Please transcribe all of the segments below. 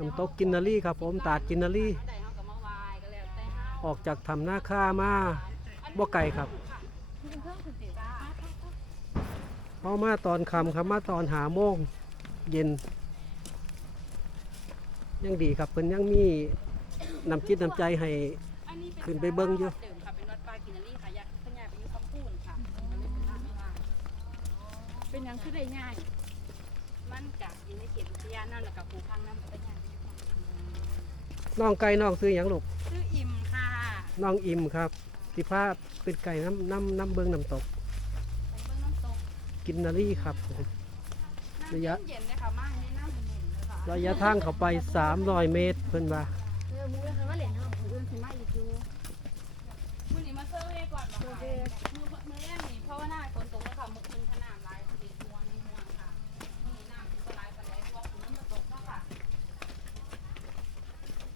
น้ำตกกินนารีครับผมตาดกินนารีออกจากถ้ำนาคามาบ่ไกลครับเขามาตอนค่ำครับมาตอน5 โมงเย็นยังดีครับเพิ่นยังมีน้ำจิตน้ำใจให้ขึ้นไปเบิ้งอยู่เป็นวัดป่ากินนารีค่ะอยากขยายไปอยู่คำพูนค่ะเป็นยังคือได้ง่ายมันกับอยู่ในเขตอุทยานนั่นแหละกับภูพังน้ำเป็นยังน้องไก่น้องซื้อหยังลูกชื่ออิ่มค่ะน้องอิ่มครับสิพาเป็นไก่น้ำเบิ้งน้ำตกกินนารีครับผมระยะเย็นเลยค่ะมากนี่น้ำเย็นเลยค่ะระยะทางเข้าไป300 เมตรเพิ่นว่ามูเลยค่ะว่าเหรียญทองผืนสิมาอีกอยู่มือนี้มาเซอร์ให้ก่อนมาค่ะมือแรกนี่เพราะว่าหน้าฝนตกแล้วค่ะมุกเป็นขนาดลายสีม่วงม่วงค่ะมือหน้าเป็นลายปันไดตัวฝนมันตกแล้วค่ะ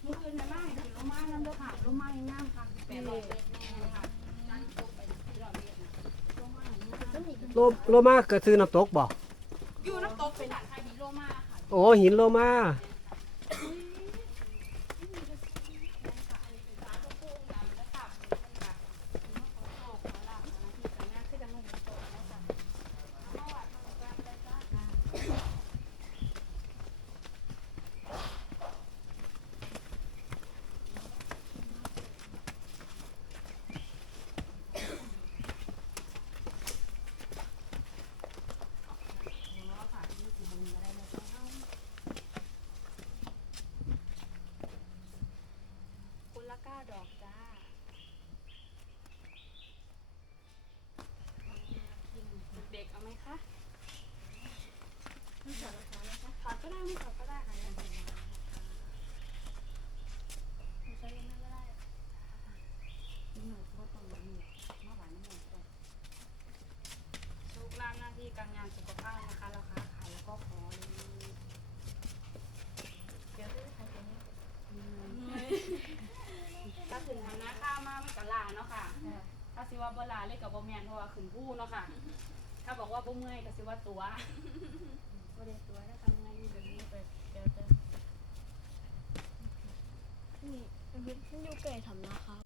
มืออื่นไม่มากคือลมมาน้ำด้วยค่ะลมมาอย่างน้ำค่ะ800 เมตรแน่ค่ะนั่นตกไป400 เมตรนะลมมาโลมาก็ซื้อน้ำตกบ่อยู่น้ำตกเป็นฐานไทยหินโลมาค่ะโอ้หินโลมา9 ดอกจ้าเด็กเอาไหมคะไม่ถอดราคาเลยคะถอดก็ได้ไม่ถอดก็ได้ค่ะไม่ใช่ยังไม่ได้หนูก็ต้องมีมาหวานน้ำมันก่อนทุกร้านหน้าที่การงานสุขภาพนะคะราคาขายแล้วก็ขอเลยเดี๋ยวใครจะเนี่ยถ้าถึงทางหน้าข้ามามันกะลาเนาะค่ะถ้าสิว่าบ่ลาเลยกับบ่แมนเพราะว่าขึ้นผู้เนาะค่ะถ้าบอกว่าบ่เมื่อยก็สิว่าตัวบ่ได้ตัวแล้วทำไงอยู่แบบนี้ไปเดี๋ยวจะนี่มันอยู่ไกลทำนะครับ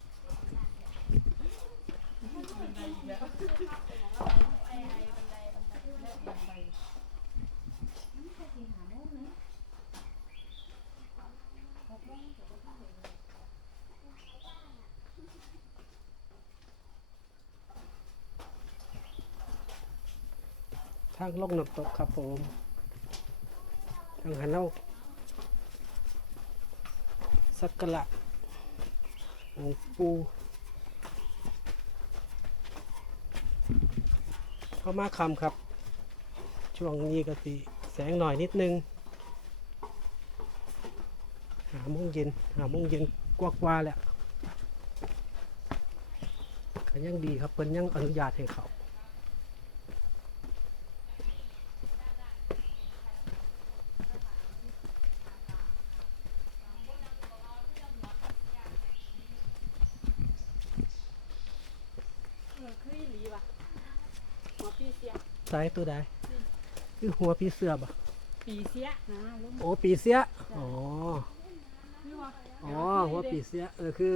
ทางลงน้ำตกครับผมทางหันเราสักกะละหลวงปู่เข้ามาคำครับช่วงนี้ก็สิแสงหน่อยนิดนึง5 โมงเย็นกว่าๆแหละก็ยังดีครับเพิ่นยังอนุญาตให้เขาใส่ตัวใดคือหัวปีเสือบ่ปีเสียนะโอ้ปีเสียอ๋อหัวปีเสียคือ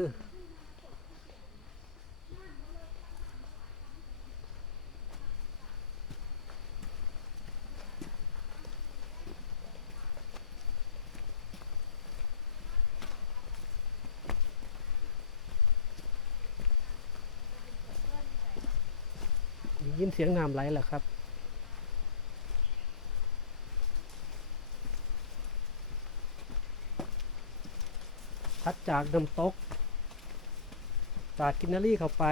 ยินเสียงน้ำไหลแหละครับพัดจากน้ำตกตาดกินนารีเข้าไป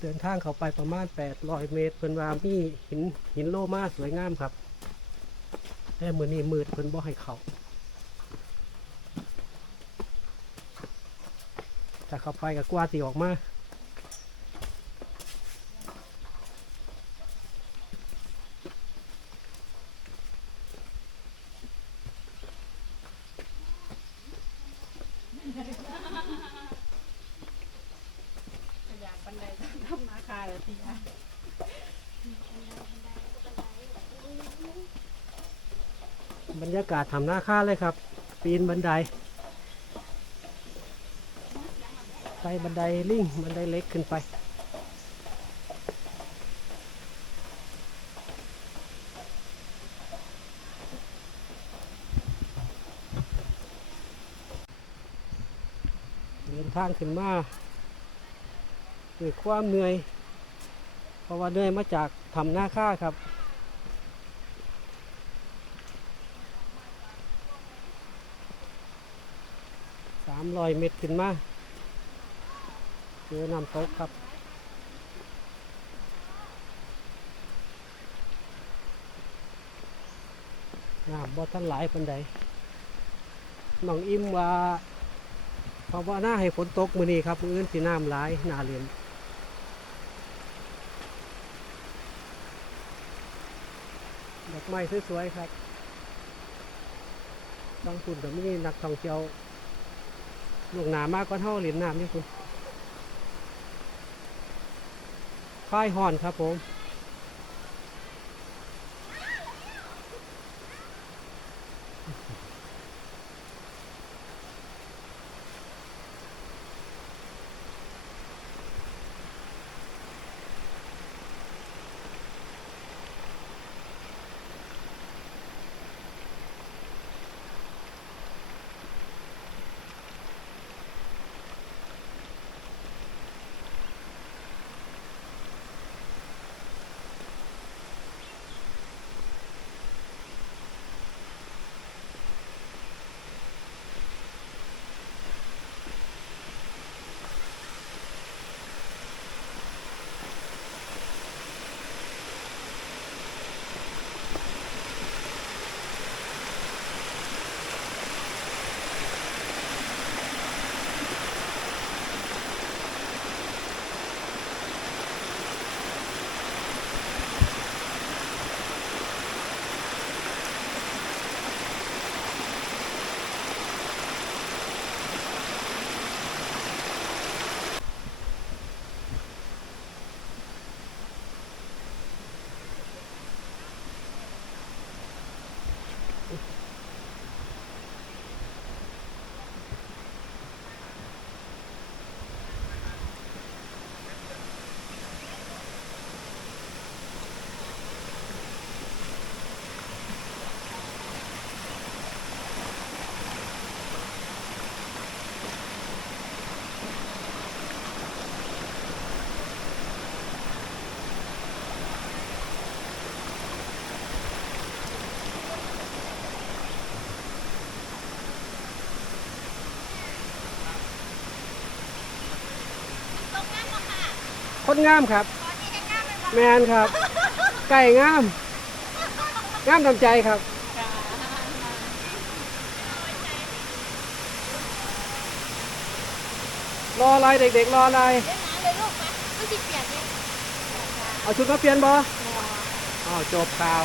เดินทางเข้าไปประมาณ800 เมตรเพิ่นว่ามีหินโลมาสวยงามครับแต่มื้อนี้มืดเพิ่นบ่ให้เข้าถ้าเข้าไปก็กว่าสิออกมาปันไดทำนาคาเลยทีอ่ะ บรรยากาศทำหน้าค่าเลยครับ ปีนบันไดไต่บันไดลิงบันไดเล็กขึ้นไปเดินทางขึ้นมาด้วยความเหนื่อย เพราะว่าเหนื่อยมาจากทำหน้าค่าครับ300 เมตรขึ้นมาเจอน้ำตกครับน้ำบ่ทันหลายปานใดน้องอิ่มว่าภาวนาให้ฝนตกมื้อนี้ครับมื้ออื่นสิน้ำหลายน่าเรียนดอกไม้สวยๆครับต้องคุณกับมีนักท่องเที่ยวลูกหนามากกว่าเท่าเหรียญน้ำนี่คุณค่ายห่อนครับผมคนงามครับแมนครับไก่งามงามทำใจครับรออะไรเด็กๆรออะไร เล่นน้ำเลยลูกไหมต้องสิเปลี่ยนเนี่ย เอาชุดมาเปลี่ยนบ่อ้าวจบข่าว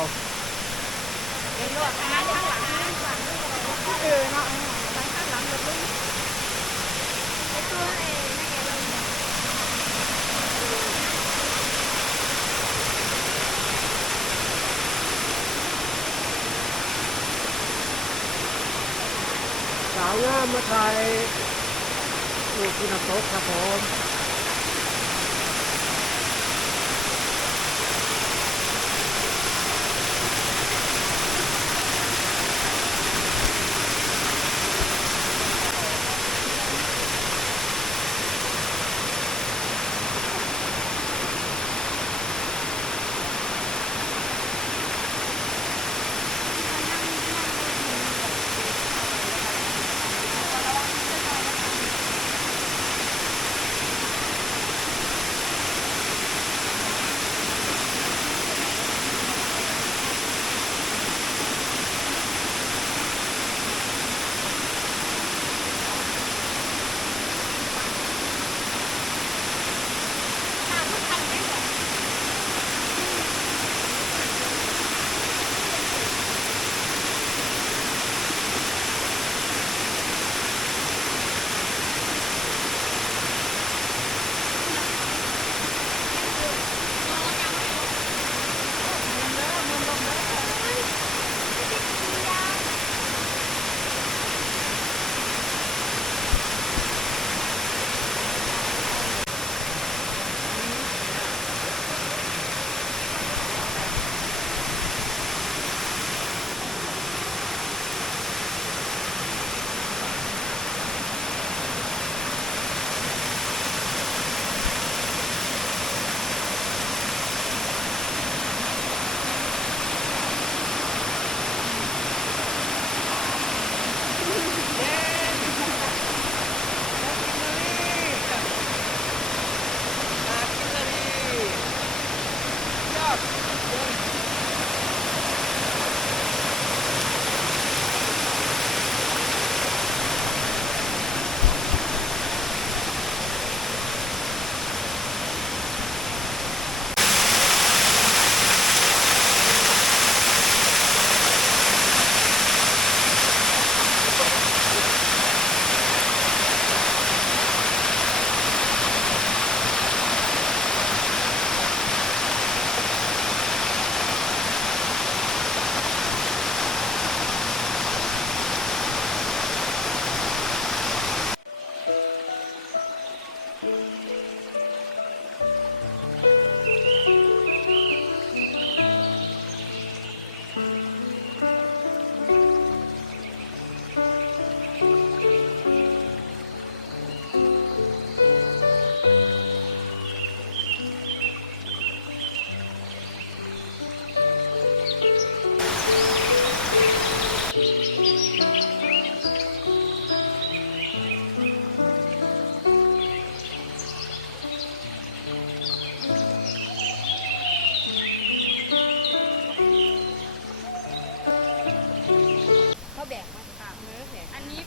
เล่นลูกน้ำข้างหลังนี่ก่อนเออเนาะไปข้างหลังเลยลูกไอ้ตัวเองนั่นไงเรา สาวงามมาถ่ายรูปที่น้ำตกครับผม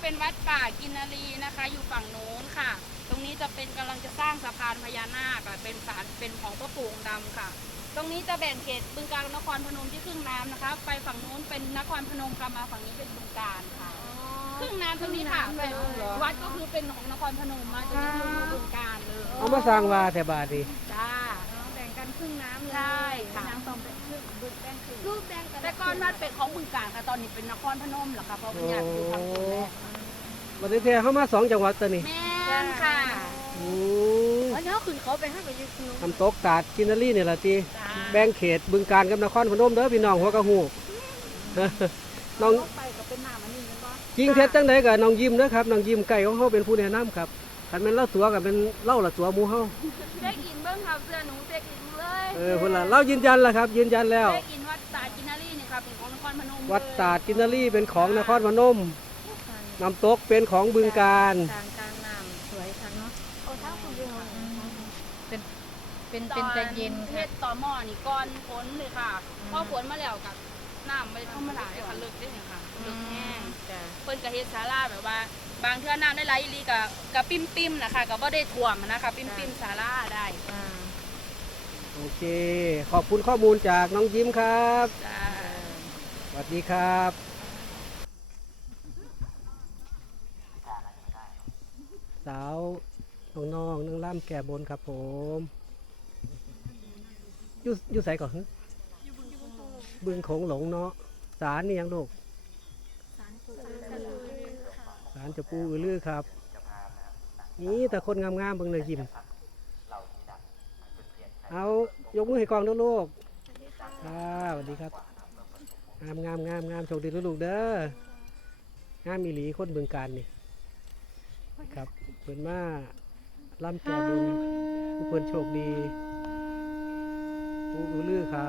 เป็นวัดป่ากินนารีนะคะ อยู่ฝั่งโน้นค่ะ ตรงนี้จะเป็นกำลังจะสร้างสะพานพญานาคเป็นศาลเป็นของพระปู่องค์ดำค่ะ ตรงนี้จะแบ่งเขตบึงกาฬนครพนมที่ครึ่งน้ำนะคะ ไปฝั่งโน้นเป็นนครพนมค่ะมาฝั่งนี้เป็นบึงกาฬค่ะครึ่งน้ำตรงนี้ค่ะวัดก็คือเป็นของนครพนมมาตรงนี้คือบึงกาฬเลย เอามาสร้างว่าแต่บาดนี้ จ้า แบ่งกันครึ่งน้ำเลย ใช่ค่ะ น้ำสองเป็นครึ่งบึกแบ่งครึ่งรูปแบ่งกัน แต่ก่อนวัดเป็นของบึงกาฬค่ะตอนนี้เป็นนครพนมเหรอคะเพราะเป็นญาติอยู่ทางตรงแรก บัดนี้แท้เข้ามา2จังหวัดตัวนี้ แม่นค่ะ อืม วันนี้เขาขึ้นเขาไปให้ไปยืน น้ำตกตาดกินนารีนี่ล่ะติ จ้า แบ่งเขตบึงกาฬกับนครพนมเด้อพี่น้องหัวกะฮู้ น้อง ไปก็เป็นน้ำอันนี้กันว่า จริงเท็จจังไดก็น้องยิ้มเด้อครับน้องยิ้มไก่ของเฮาเป็นผู้แนะนำครับคันแม่นเล่าตัวก็เป็นเล่าละตัวหมู่เฮา เช็คอินเบิ้งค่ะเสื้อหนูเช็คอินเลย เพิ่นล่ะเรายืนยันแล้วครับ ยืนยันแล้ว เช็คอินวัดตาจินารีนี่ค่ะเป็นของนครพนมเลย วัดตาดกินนารีเป็นของนครพนมน้ำตกเป็นของบึงกาฬ กลางน้ำสวยคันเนาะโอ้ถ้าคุณดู เป็นใจเย็น เท ค่ะ ศต่อหม้อนี่ก่อนฝนเลยค่ะพอฝนมาแล้วกับน้ำไม่ธรรมดาเลยค่ะเลิกได้เลยค่ะเลิกแห้ง จ้ะ เพิ่นก็เฮ็ดศาลาแบบว่า บางเทื่อน้ำได้ไหลอีหลีกับปิ้มๆนะคะก็บ่ได้ท่วมนะคะปิ้มๆศาลาได้ อ่า โอเค ขอบคุณข้อมูลจากน้องยิ้มครับ จ้า สวัสดีครับ สาวน้องๆนั่งล่ำแก่บนครับผมอยู่ใส่ก่อนบึงโขงหลงเนาะสารนี่ยังลูกสารจะปูอือลือครับ นี่แต่คนงามๆเบิ่งเลยยิ้มเอายกมือให้กองด้วยลูกสวัสดีครับงามโชคดีลูกๆเด้องามมีหลีคนบึงการนี่ครับเพิ่นมาล่ำแก่บุญผู้เพิ่นโชคดีปูอือลือครับ